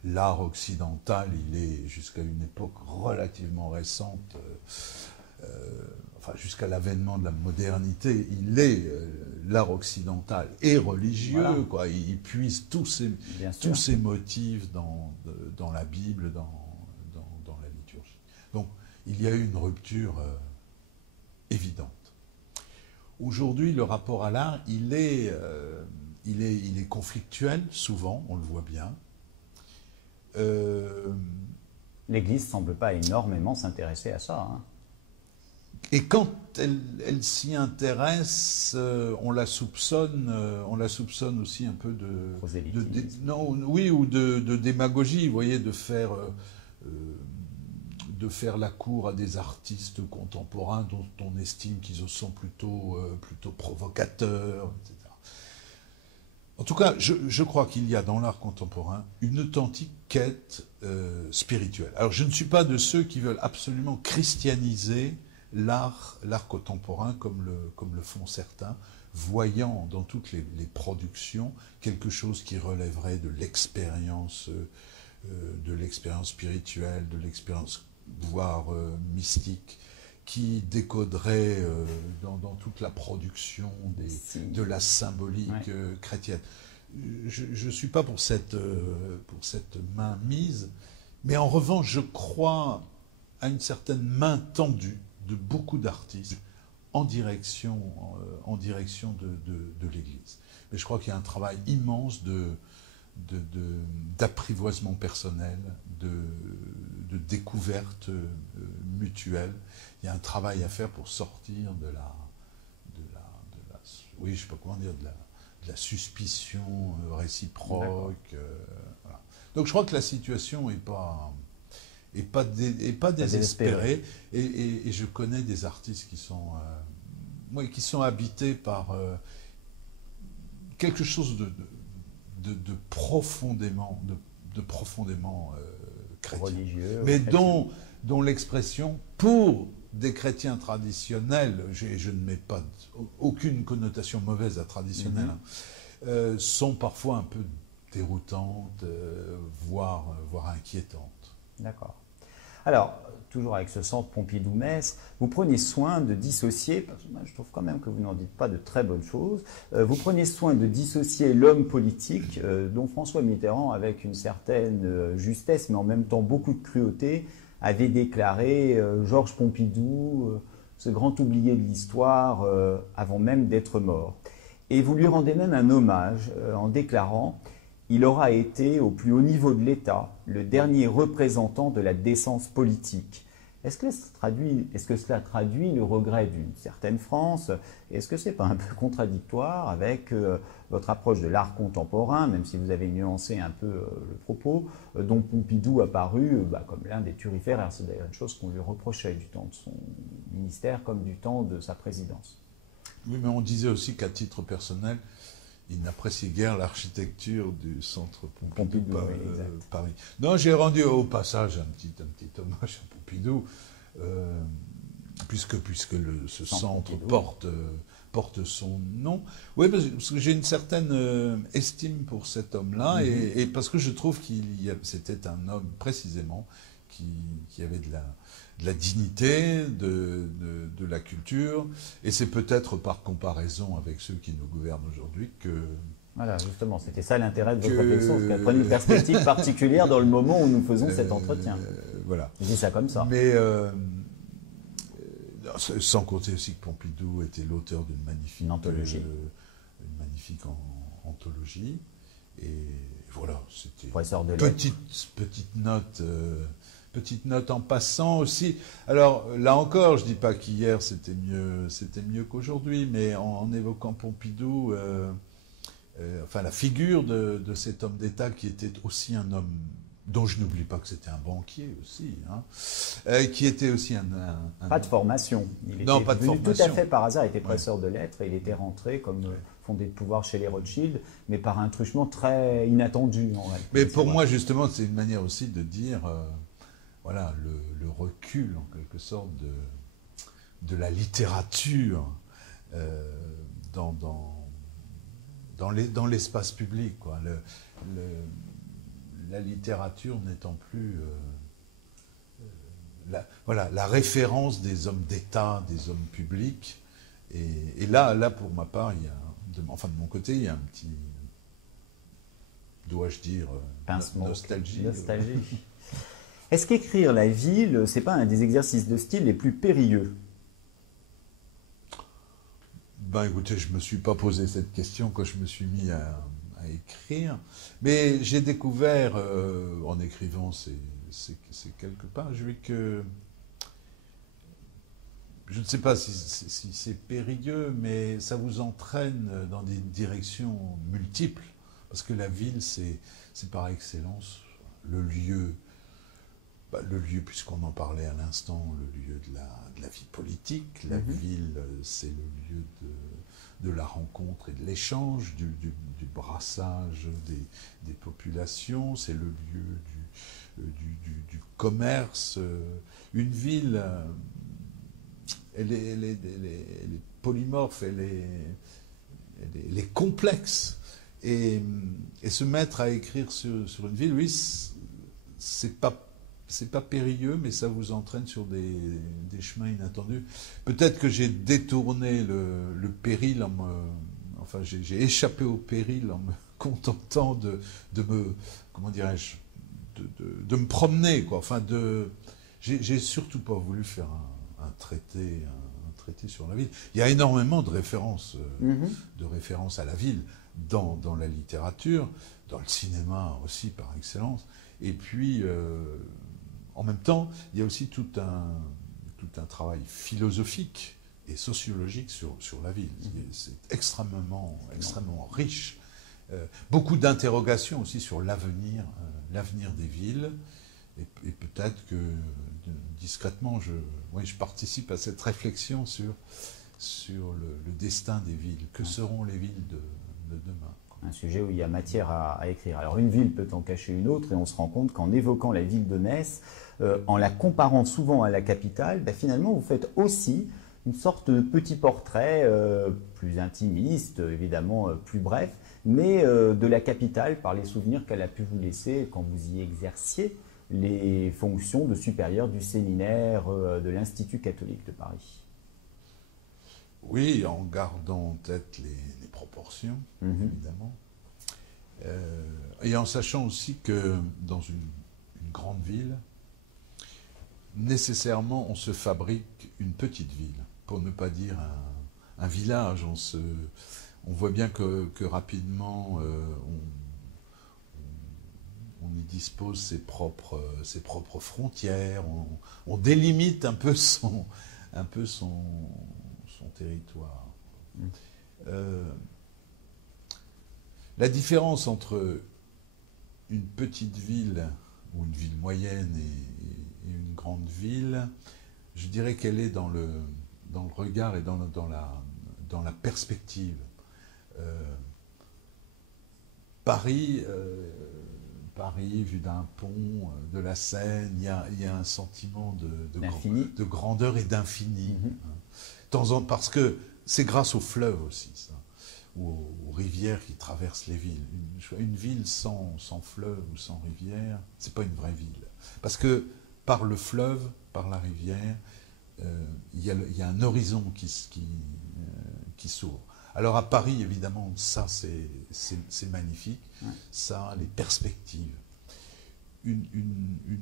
L'art occidental, il est, jusqu'à une époque relativement récente, jusqu'à l'avènement de la modernité, il est l'art occidental et religieux. Voilà. Quoi. Il puise tous ces motifs dans la Bible, dans la liturgie. Donc, il y a eu une rupture évidente. Aujourd'hui, le rapport à l'art, il est conflictuel, souvent, on le voit bien. L'Église ne semble pas énormément s'intéresser à ça. Hein. Et quand elle s'y intéresse, on la soupçonne aussi un peu de démagogie, vous voyez, de faire la cour à des artistes contemporains dont on estime qu'ils sont plutôt provocateurs, etc. En tout cas, je crois qu'il y a dans l'art contemporain une authentique quête spirituelle. Alors, je ne suis pas de ceux qui veulent absolument christianiser l'art contemporain comme le font certains, voyant dans toutes les productions quelque chose qui relèverait de l'expérience spirituelle, de l'expérience voire mystique, qui décoderait dans toute la production de la symbolique chrétienne. Je ne suis pas pour cette mainmise, mais en revanche, je crois à une certaine main tendue de beaucoup d'artistes en direction de l'Église. Mais je crois qu'il y a un travail immense d'apprivoisement personnel, de découverte mutuelle. Il y a un travail à faire pour sortir de la la suspicion réciproque. Voilà. Donc je crois que la situation n'est pas désespérée. Et je connais des artistes qui sont habités par quelque chose de profondément chrétien. Religieux. Mais dont l'expression, pour des chrétiens traditionnels, je ne mets pas aucune connotation mauvaise à traditionnel, sont parfois un peu déroutantes, voire inquiétantes. D'accord. Alors, toujours avec ce centre Pompidou-Metz, vous prenez soin de dissocier, parce que moi, je trouve quand même que vous n'en dites pas de très bonnes choses, vous prenez soin de dissocier l'homme politique, dont François Mitterrand, avec une certaine justesse, mais en même temps beaucoup de cruauté, avait déclaré Georges Pompidou, ce grand oublié de l'histoire, avant même d'être mort. Et vous lui rendez même un hommage en déclarant « Il aura été, au plus haut niveau de l'État, le dernier représentant de la décence politique ». Est-ce que cela traduit le regret d'une certaine France? Est-ce que ce n'est pas un peu contradictoire avec votre approche de l'art contemporain, même si vous avez nuancé un peu le propos, dont Pompidou a paru comme l'un des turiféraires? C'est d'ailleurs une chose qu'on lui reprochait du temps de son ministère comme du temps de sa présidence. Oui, mais on disait aussi qu'à titre personnel, il n'appréciait guère l'architecture du centre Pompidou, Paris. Non, j'ai rendu au passage un petit hommage à Pompidou, puisque ce centre porte son nom. Oui, parce que j'ai une certaine estime pour cet homme-là, et parce que je trouve c'était un homme précisément qui avait de la dignité, de la culture, et c'est peut-être par comparaison avec ceux qui nous gouvernent aujourd'hui que... Voilà, justement, c'était ça l'intérêt de votre réflexion, parce qu'elle prenait une perspective particulière dans le moment où nous faisons cet entretien. Voilà. Je dis ça comme ça. Mais sans compter aussi que Pompidou était l'auteur d'une magnifique anthologie, et voilà, c'était petite note en passant aussi. Alors là encore, je dis pas qu'hier c'était mieux qu'aujourd'hui, mais en évoquant Pompidou, la figure de cet homme d'État qui était aussi un homme dont je n'oublie pas que c'était un banquier aussi, qui était aussi pas de formation. Pas de formation. Tout à fait par hasard, il était professeur de lettres et il était rentré comme fondé de pouvoir chez les Rothschild, mais par un truchement très inattendu en réalité. Mais pour moi, justement, c'est une manière aussi de dire, voilà, le recul en quelque sorte de la littérature dans l'espace public, quoi. La littérature n'étant plus la référence des hommes d'État, des hommes publics. Et là, pour ma part, de mon côté, il y a un petit, dois-je dire, nostalgie. Est-ce qu'écrire la ville, c'est pas un des exercices de style les plus périlleux? Ben écoutez, je ne me suis pas posé cette question quand je me suis mis à écrire, mais j'ai découvert, en écrivant ces quelques pages, que je ne sais pas si c'est périlleux, mais ça vous entraîne dans des directions multiples, parce que la ville, c'est par excellence le lieu, puisqu'on en parlait à l'instant, le lieu de la vie politique. La ville, c'est le lieu de la rencontre et de l'échange, du brassage des populations, c'est le lieu du commerce. Une ville, elle est polymorphe, elle est complexe. Et se mettre à écrire sur une ville, oui, c'est pas périlleux, mais ça vous entraîne sur des chemins inattendus. Peut-être que j'ai détourné le péril, j'ai échappé au péril en me contentant de me, comment dirais-je, de me promener, quoi. J'ai surtout pas voulu faire un traité sur la ville. Il y a énormément de références à la ville dans la littérature, dans le cinéma aussi par excellence. Et puis en même temps, il y a aussi tout un travail philosophique et sociologique sur la ville. C'est extrêmement riche. Beaucoup d'interrogations aussi sur l'avenir des villes. Et peut-être que discrètement, je participe à cette réflexion sur le destin des villes. Que seront les villes de demain? Un sujet où il y a matière à écrire. Alors une ville peut en cacher une autre et on se rend compte qu'en évoquant la ville de Metz, en la comparant souvent à la capitale, finalement vous faites aussi une sorte de petit portrait plus intimiste, évidemment plus bref, mais de la capitale par les souvenirs qu'elle a pu vous laisser quand vous y exerciez les fonctions de supérieur du séminaire de l'Institut catholique de Paris. Oui, en gardant en tête les proportions, évidemment. Et en sachant aussi que dans une grande ville, nécessairement, on se fabrique une petite ville, pour ne pas dire un village. On voit bien que rapidement, on y dispose ses propres frontières, on délimite un peu son territoire. La différence entre une petite ville ou une ville moyenne et une grande ville, je dirais qu'elle est dans le regard et dans la perspective. Paris, vu d'un pont, de la Seine, il y a un sentiment de grandeur et d'infini. Parce que c'est grâce aux fleuves aussi, ça, ou aux rivières qui traversent les villes. Une ville sans fleuve ou sans rivière, c'est pas une vraie ville. Parce que par le fleuve, par la rivière, il y a un horizon qui s'ouvre. Alors à Paris, évidemment, ça c'est magnifique, ça, les perspectives. Une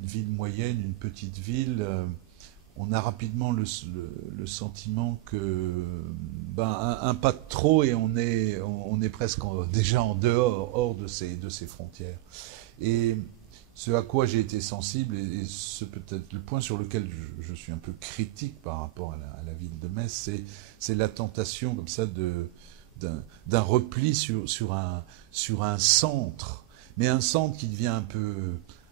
ville moyenne, une petite ville, on a rapidement le sentiment que un pas de trop et on est presque déjà en dehors, hors de ces frontières. Et ce à quoi j'ai été sensible, et c'est peut-être le point sur lequel je suis un peu critique par rapport à la ville de Metz, c'est la tentation comme ça d'un repli sur un centre, mais un centre qui devient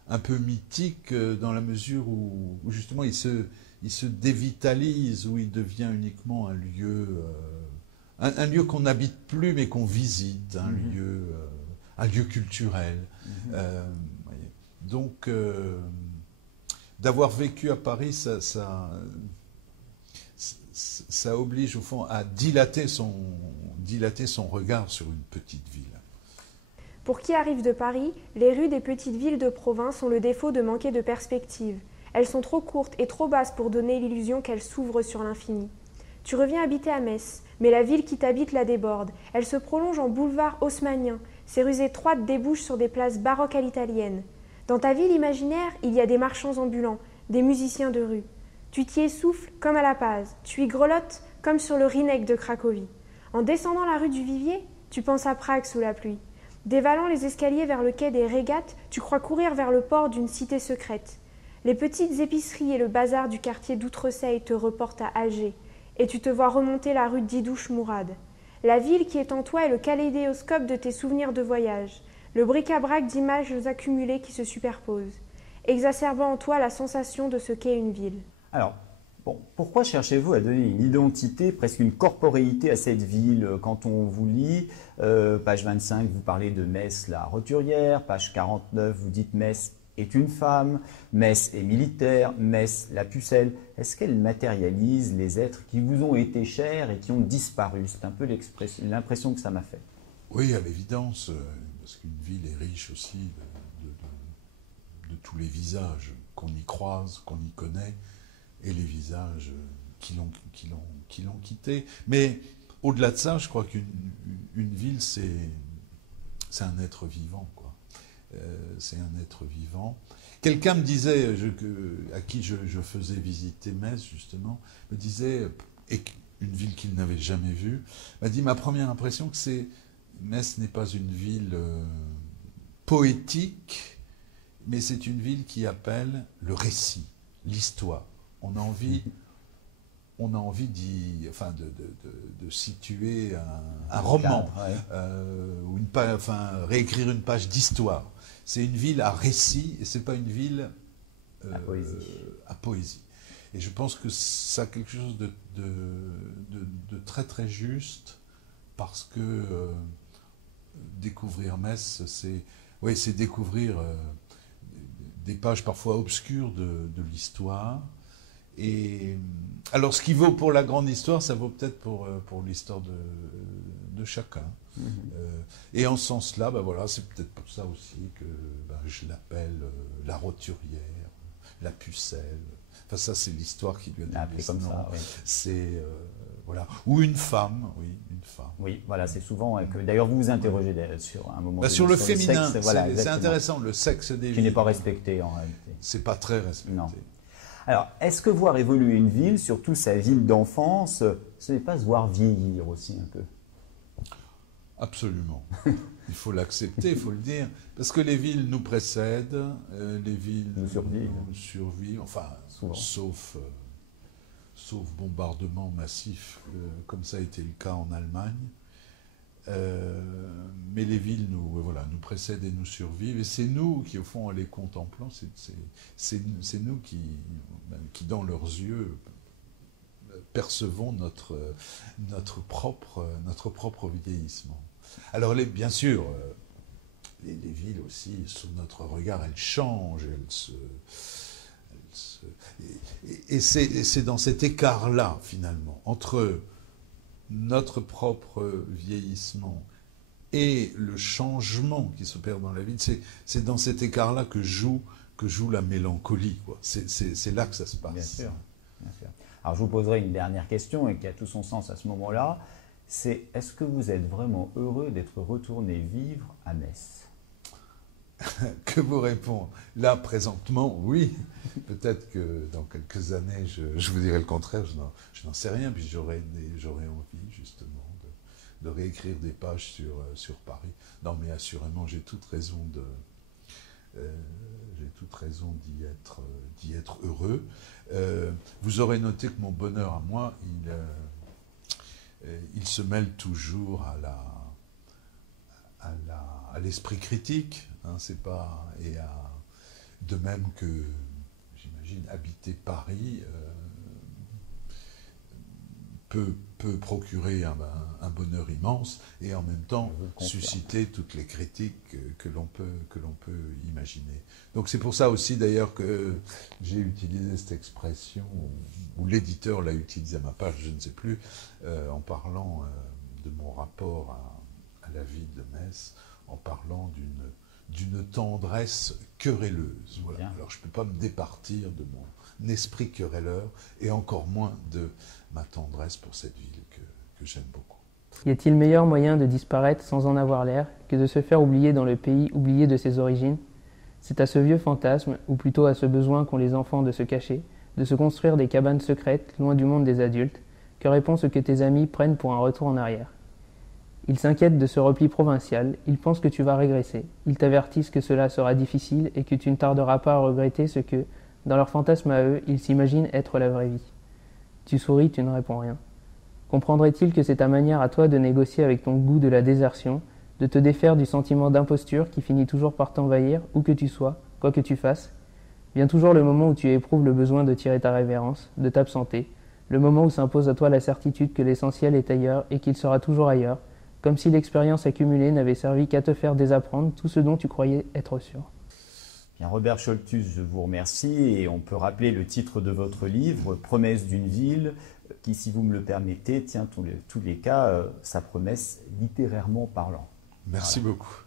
un peu mythique dans la mesure où justement il se dévitalise, où il devient uniquement un lieu qu'on n'habite plus mais qu'on visite, un lieu culturel. Donc, d'avoir vécu à Paris, ça oblige au fond à dilater son regard sur une petite ville. Pour qui arrive de Paris, les rues des petites villes de province ont le défaut de manquer de perspective. Elles sont trop courtes et trop basses pour donner l'illusion qu'elles s'ouvrent sur l'infini. Tu reviens habiter à Metz, mais la ville qui t'habite la déborde. Elle se prolonge en boulevard haussmannien. Ses rues étroites débouchent sur des places baroques à l'italienne. Dans ta ville imaginaire, il y a des marchands ambulants, des musiciens de rue. Tu t'y essouffles comme à La Paz, tu y grelottes comme sur le Rynec de Cracovie. En descendant la rue du Vivier, tu penses à Prague sous la pluie. Dévalant les escaliers vers le quai des Régates, tu crois courir vers le port d'une cité secrète. Les petites épiceries et le bazar du quartier d'Outreseille te reportent à Alger, et tu te vois remonter la rue d'Idouche-Mourad. La ville qui est en toi est le kaléidoscope de tes souvenirs de voyage, le bric-à-brac d'images accumulées qui se superposent, exacerbant en toi la sensation de ce qu'est une ville. Alors, pourquoi cherchez-vous à donner une identité, presque une corporéité à cette ville? Quand on vous lit, page 25, vous parlez de Metz la roturière, page 49, vous dites Metz est une femme, Metz est militaire, Metz la pucelle. Est-ce qu'elle matérialise les êtres qui vous ont été chers et qui ont disparu? C'est un peu l'impression que ça m'a fait. Oui, à l'évidence, parce qu'une ville est riche aussi de tous les visages qu'on y croise, qu'on y connaît, et les visages qui l'ont quitté. Mais au-delà de ça, je crois qu'une ville, c'est un être vivant, quoi. C'est un être vivant. Quelqu'un me disait, à qui je faisais visiter Metz, justement, me disait, et une ville qu'il n'avait jamais vue, m'a dit, ma première impression, que Metz n'est pas une ville poétique, mais c'est une ville qui appelle le récit, l'histoire. On a envie on a envie de situer un roman, ou réécrire une page d'histoire. C'est une ville à récit et c'est pas une ville à poésie. Et je pense que ça a quelque chose de très très juste, parce que découvrir Metz, c'est découvrir des pages parfois obscures de l'histoire. Et alors, ce qui vaut pour la grande histoire, ça vaut peut-être pour l'histoire de chacun. Et en ce sens-là, c'est peut-être pour ça aussi que je l'appelle la roturière, la pucelle. Enfin, ça, c'est l'histoire qui lui a donné ce nom. Oui. C'est ou une femme, oui, une femme. Oui, voilà, c'est souvent que d'ailleurs vous vous interrogez sur un moment. Sur le féminin, c'est intéressant, le sexe des villes. Qui n'est pas respecté en réalité. C'est pas très respecté. Non. Alors, est-ce que voir évoluer une ville, surtout sa ville d'enfance, ce n'est pas se voir vieillir aussi un peu? Absolument. Il faut l'accepter, il faut le dire. Parce que les villes nous précèdent, les villes nous survivent, enfin, sauf bombardement massif, comme ça a été le cas en Allemagne. Mais les villes nous précèdent et nous survivent. Et c'est nous qui, au fond, en les contemplant, c'est nous qui, dans leurs yeux, percevons notre propre vieillissement. Alors, bien sûr, les villes aussi, sous notre regard, elles changent, et c'est dans cet écart-là, finalement, entre notre propre vieillissement et le changement qui s'opère dans la ville, c'est dans cet écart-là que joue la mélancolie, quoi. C'est là que ça se passe. Bien sûr, bien sûr. Alors je vous poserai une dernière question, et qui a tout son sens à ce moment-là, c'est est-ce que vous êtes vraiment heureux d'être retourné vivre à Metz? Que vous répondre? Là, présentement, oui. Peut-être que dans quelques années, je vous dirai le contraire, je n'en sais rien, puis j'aurais envie, justement, de réécrire des pages sur Paris. Non, mais assurément, j'ai toute raison d'y être heureux. Vous aurez noté que mon bonheur à moi, il se mêle toujours à l'esprit critique, hein, de même que, j'imagine, habiter Paris peut procurer un bonheur immense et en même temps susciter toutes les critiques que l'on peut imaginer. Donc c'est pour ça aussi d'ailleurs que j'ai utilisé cette expression, ou l'éditeur l'a utilisée à ma page, je ne sais plus, en parlant de mon rapport à la ville de Metz, en parlant d'une tendresse querelleuse. Voilà. Alors je ne peux pas me départir de mon esprit querelleur, et encore moins de ma tendresse pour cette ville que j'aime beaucoup. Y a-t-il meilleur moyen de disparaître sans en avoir l'air que de se faire oublier dans le pays oublié de ses origines? C'est à ce vieux fantasme, ou plutôt à ce besoin qu'ont les enfants de se cacher, de se construire des cabanes secrètes loin du monde des adultes, que répond ce que tes amis prennent pour un retour en arrière. Ils s'inquiètent de ce repli provincial, ils pensent que tu vas régresser, ils t'avertissent que cela sera difficile et que tu ne tarderas pas à regretter ce que, dans leur fantasme à eux, ils s'imaginent être la vraie vie. Tu souris, tu ne réponds rien. Comprendrait-il que c'est ta manière à toi de négocier avec ton goût de la désertion, de te défaire du sentiment d'imposture qui finit toujours par t'envahir, où que tu sois, quoi que tu fasses? Vient toujours le moment où tu éprouves le besoin de tirer ta révérence, de t'absenter, le moment où s'impose à toi la certitude que l'essentiel est ailleurs et qu'il sera toujours ailleurs, comme si l'expérience accumulée n'avait servi qu'à te faire désapprendre tout ce dont tu croyais être sûr. Bien, Robert Scholtus, je vous remercie, et on peut rappeler le titre de votre livre, Promesse d'une ville, qui, si vous me le permettez, tient tous les cas sa promesse littérairement parlant. Merci beaucoup.